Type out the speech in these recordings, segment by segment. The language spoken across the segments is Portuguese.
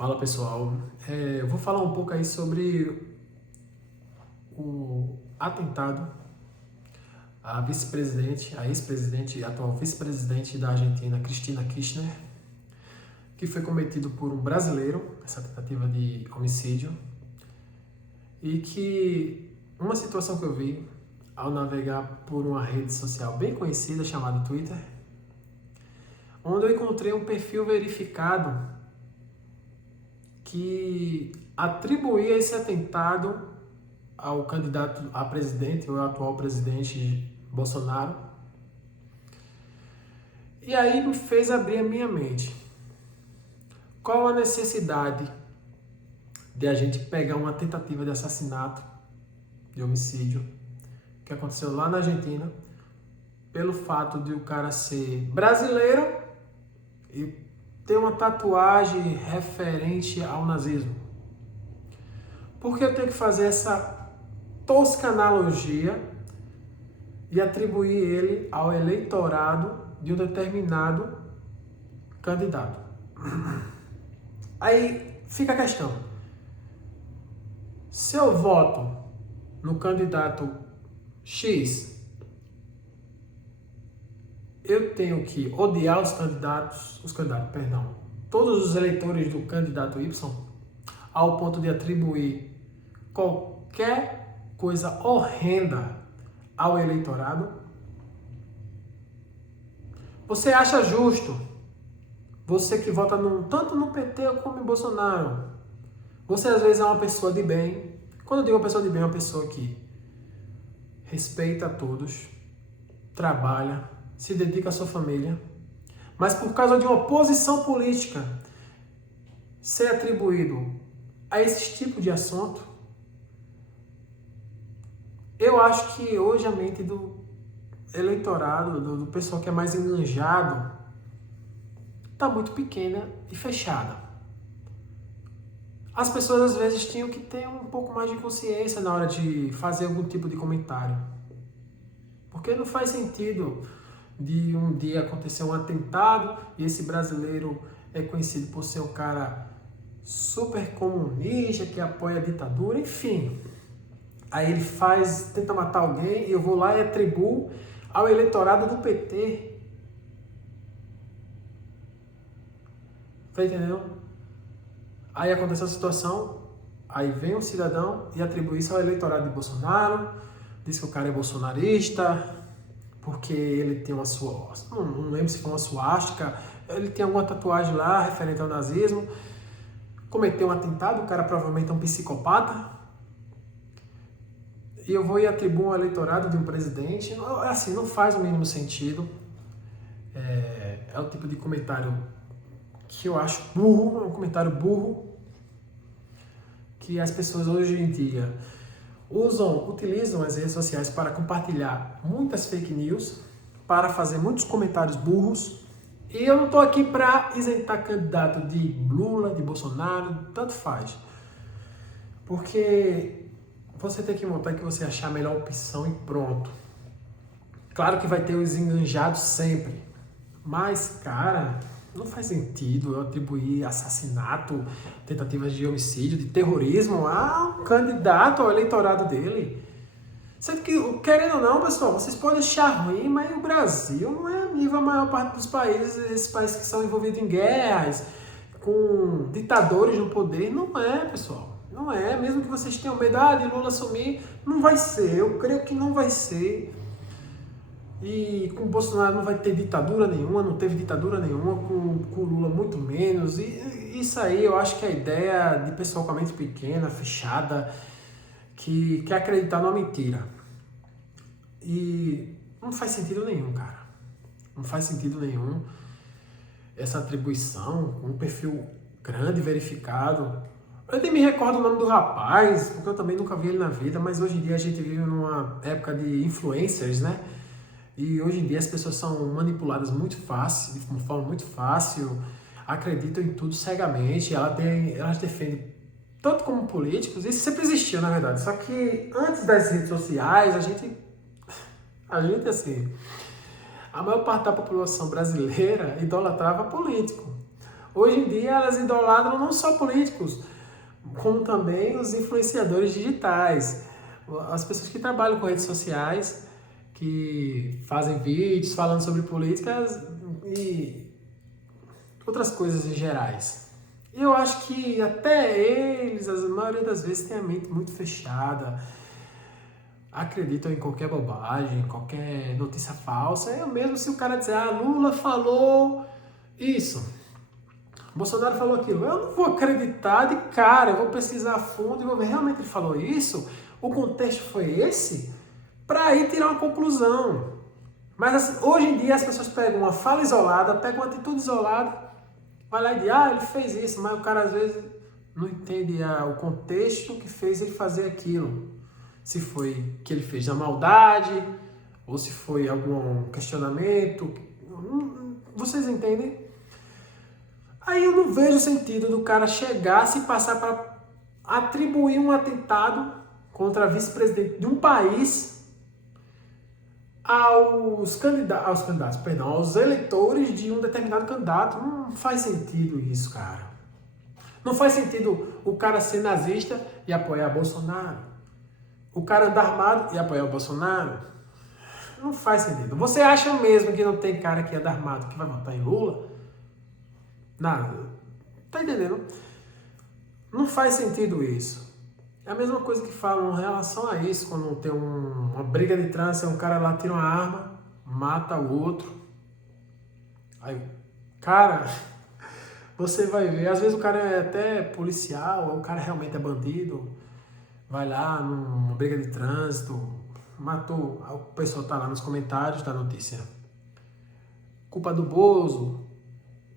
Fala pessoal, eu vou falar um pouco aí sobre o atentado à vice-presidente, a ex-presidente e atual vice-presidente da Argentina, Cristina Kirchner, que foi cometido por um brasileiro, essa tentativa de homicídio, e que uma situação que eu vi ao navegar por uma rede social bem conhecida chamada Twitter, onde eu encontrei um perfil verificado que atribuía esse atentado ao candidato a presidente, ou atual presidente Bolsonaro. E aí me fez abrir a minha mente. Qual a necessidade de a gente pegar uma tentativa de assassinato, de homicídio, que aconteceu lá na Argentina, pelo fato de o cara ser brasileiro e ter uma tatuagem referente ao nazismo? Por que eu tenho que fazer essa tosca analogia e atribuir ele ao eleitorado de um determinado candidato? Aí fica a questão. Se eu voto no candidato X, eu tenho que odiar todos os eleitores do candidato Y, ao ponto de atribuir qualquer coisa horrenda ao eleitorado? Você acha justo, você que vota tanto no PT como em Bolsonaro, você às vezes é uma pessoa de bem? Quando eu digo uma pessoa de bem, é uma pessoa que respeita a todos, trabalha, se dedica à sua família, mas por causa de uma posição política ser atribuído a esse tipo de assunto, eu acho que hoje a mente do eleitorado, do pessoal que é mais enganjado, está muito pequena e fechada. As pessoas às vezes tinham que ter um pouco mais de consciência na hora de fazer algum tipo de comentário. Porque não faz sentido de um dia acontecer um atentado e esse brasileiro é conhecido por ser um cara super comunista, que apoia a ditadura, enfim. Aí ele tenta matar alguém e eu vou lá e atribuo ao eleitorado do PT. Tá entendendo? Aí acontece a situação, aí vem um cidadão e atribui isso ao eleitorado de Bolsonaro, diz que o cara é bolsonarista, porque ele tem uma sua, não lembro se foi uma suástica, ele tem alguma tatuagem lá referente ao nazismo, cometeu um atentado, o cara provavelmente é um psicopata, e eu vou e atribuo ao eleitorado de um presidente. Assim, não faz o mínimo sentido. É o tipo de comentário que eu acho burro, é um comentário burro, que as pessoas hoje em dia utilizam as redes sociais para compartilhar muitas fake news, para fazer muitos comentários burros. E eu não estou aqui para isentar candidato de Lula, de Bolsonaro, tanto faz. Porque você tem que votar que você achar a melhor opção e pronto. Claro que vai ter os enganjados sempre. Mas, cara, não faz sentido eu atribuir assassinato, tentativas de homicídio, de terrorismo a um candidato, ao eleitorado dele. Sendo que, querendo ou não, pessoal, vocês podem achar ruim, mas o Brasil não é nível a maior parte dos países, esses países que são envolvidos em guerras, com ditadores no poder. Não é, pessoal. Não é. Mesmo que vocês tenham medo de Lula assumir, não vai ser. Eu creio que não vai ser. E com o Bolsonaro não vai ter ditadura nenhuma, não teve ditadura nenhuma, com o Lula muito menos. E isso aí eu acho que é a ideia de pessoal com a mente pequena, fechada, que quer acreditar numa mentira. E não faz sentido nenhum, cara. Não faz sentido nenhum essa atribuição, um perfil grande, verificado. Eu nem me recordo o nome do rapaz, porque eu também nunca vi ele na vida, mas hoje em dia a gente vive numa época de influencers, né? E hoje em dia as pessoas são manipuladas muito fácil, de uma forma muito fácil, acreditam em tudo cegamente, elas defendem tanto como políticos, isso sempre existiu na verdade, só que antes das redes sociais, a gente assim, a maior parte da população brasileira idolatrava político. Hoje em dia elas idolatram não só políticos, como também os influenciadores digitais, as pessoas que trabalham com redes sociais, que fazem vídeos falando sobre políticas e outras coisas em gerais. E eu acho que até eles, a maioria das vezes, tem a mente muito fechada, acreditam em qualquer bobagem, qualquer notícia falsa. Eu mesmo, se o cara dizer, Lula falou isso, Bolsonaro falou aquilo, eu não vou acreditar de cara, eu vou pesquisar a fundo e vou ver, realmente ele falou isso? O contexto foi esse? Para aí tirar uma conclusão. Mas assim, hoje em dia as pessoas pegam uma fala isolada, pegam uma atitude isolada, vai lá e diz, ele fez isso, mas o cara às vezes não entende o contexto que fez ele fazer aquilo. Se foi que ele fez na maldade, ou se foi algum questionamento. Vocês entendem? Aí eu não vejo sentido do cara chegar, se passar para atribuir um atentado contra a vice-presidente de um país aos eleitores de um determinado candidato. Não faz sentido isso, cara. Não faz sentido o cara ser nazista e apoiar Bolsonaro. O cara andar armado e apoiar o Bolsonaro. Não faz sentido. Você acha mesmo que não tem cara que anda armado que vai votar em Lula? Nada. Tá entendendo? Não faz sentido isso. É a mesma coisa que falam em relação a isso, quando tem uma briga de trânsito, um cara lá tira uma arma, mata o outro. Aí, cara, você vai ver, às vezes o cara é até policial, ou o cara realmente é bandido, vai lá numa briga de trânsito, matou, o pessoal tá lá nos comentários da notícia. Culpa do Bozo,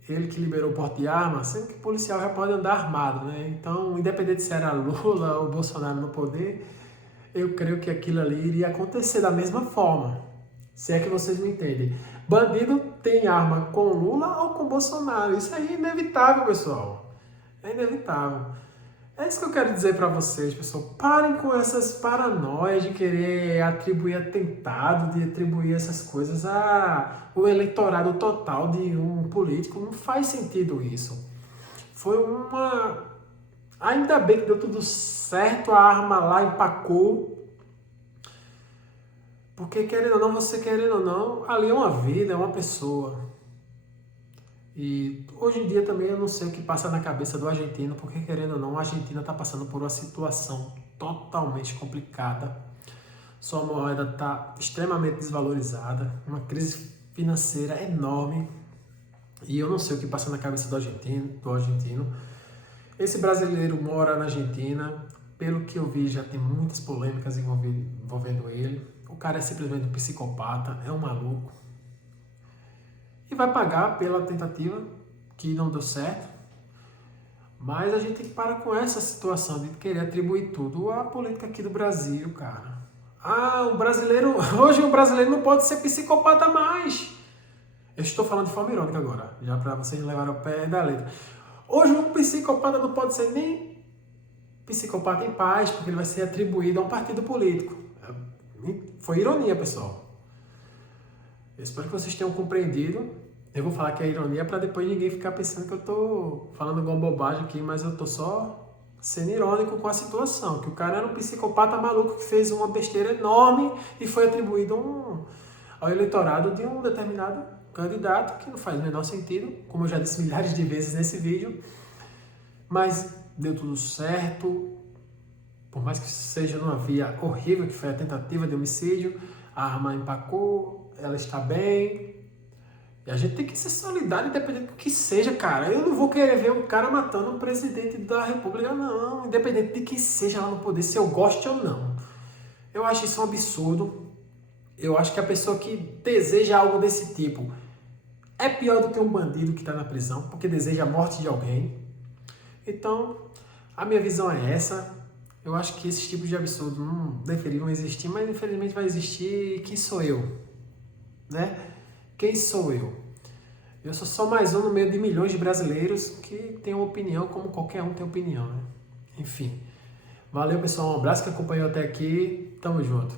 ele que liberou o porte de arma, sendo que o policial já pode andar armado, né? Então, independente se era Lula ou Bolsonaro no poder, eu creio que aquilo ali iria acontecer da mesma forma. Se é que vocês me entendem. Bandido tem arma com Lula ou com Bolsonaro. Isso aí é inevitável, pessoal. É inevitável. É isso que eu quero dizer para vocês, pessoal. Parem com essas paranoias de querer atribuir atentado, de atribuir essas coisas ao eleitorado total de um político. Não faz sentido isso. Ainda bem que deu tudo certo, a arma lá empacou. Porque querendo ou não, você querendo ou não, ali é uma vida, é uma pessoa. E hoje em dia também eu não sei o que passa na cabeça do argentino, porque querendo ou não, a Argentina está passando por uma situação totalmente complicada. Sua moeda está extremamente desvalorizada, uma crise financeira enorme. E eu não sei o que passa na cabeça do argentino. Esse brasileiro mora na Argentina, pelo que eu vi já tem muitas polêmicas envolvendo ele. O cara é simplesmente um psicopata, é um maluco. E vai pagar pela tentativa que não deu certo. Mas a gente tem que parar com essa situação de querer atribuir tudo à política aqui do Brasil, cara. Hoje um brasileiro não pode ser psicopata mais. Eu estou falando de forma irônica agora, já para vocês levarem ao pé da letra. Hoje um psicopata não pode ser nem psicopata em paz, porque ele vai ser atribuído a um partido político. Foi ironia, pessoal. Eu espero que vocês tenham compreendido. Eu vou falar que é ironia para depois ninguém ficar pensando que eu tô falando alguma bobagem aqui, mas eu tô só sendo irônico com a situação. Que o cara era um psicopata maluco que fez uma besteira enorme e foi atribuído ao eleitorado de um determinado candidato, que não faz o menor sentido, como eu já disse milhares de vezes nesse vídeo. Mas deu tudo certo. Por mais que seja numa via horrível, que foi a tentativa de homicídio, a arma empacou, ela está bem. E a gente tem que ser solidário, independente do que seja, cara. Eu não vou querer ver um cara matando um presidente da república, não. Independente de quem seja lá no poder, se eu gosto ou não. Eu acho isso um absurdo. Eu acho que a pessoa que deseja algo desse tipo é pior do que um bandido que está na prisão, porque deseja a morte de alguém. Então, a minha visão é essa. Eu acho que esses tipos de absurdo não deveriam existir, mas infelizmente vai existir. E quem sou eu? Né? Quem sou eu? Eu sou só mais um no meio de milhões de brasileiros que tem uma opinião como qualquer um tem opinião, né? Enfim. Valeu, pessoal. Um abraço que acompanhou até aqui. Tamo junto.